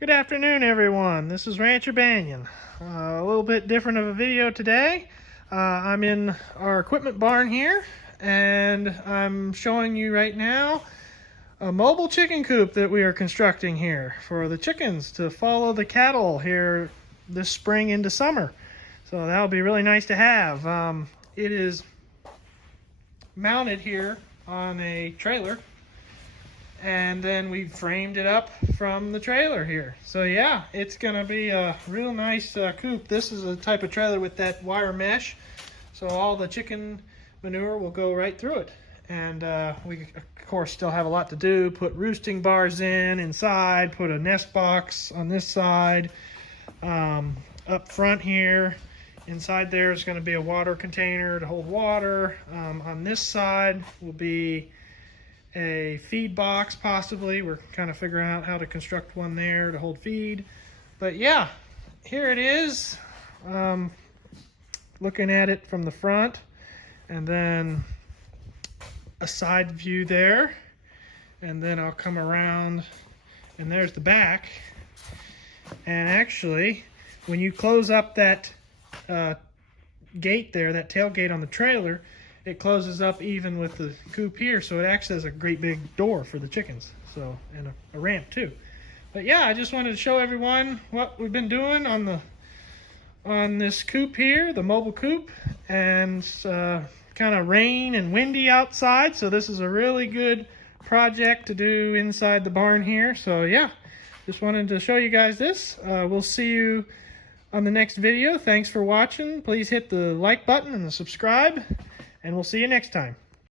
Good afternoon, everyone. This is Rancher Banyon. A little bit different of a video today. I'm in our equipment barn here, and I'm showing you right now a mobile chicken coop that we are constructing here for the chickens to follow the cattle here this spring into summer. So that'll be really nice to have. It is mounted here on a trailer, and then we framed it up from the trailer here. So yeah, it's gonna be a real nice coop. This is a type of trailer with that wire mesh, so all the chicken manure will go right through it. And we of course still have a lot to do. Put roosting bars inside, put a nest box on this side. Up front here, inside there is going to be a water container to hold water. On this side will be a feed box, possibly. We're kind of figuring out how to construct one there to hold feed. But yeah, here it is. Looking at it from the front, and then a side view there, and then I'll come around, and there's the back. And actually, when you close up that gate there, that tailgate on the trailer, it closes up even with the coop here, so it acts as a great big door for the chickens. So, and a ramp too. But yeah, I just wanted to show everyone what we've been doing on this coop here, the mobile coop. And kind of rain and windy outside, so this is a really good project to do inside the barn here. So yeah, just wanted to show you guys this. We'll see you on the next video. Thanks for watching. Please hit the like button and the subscribe, and we'll see you next time.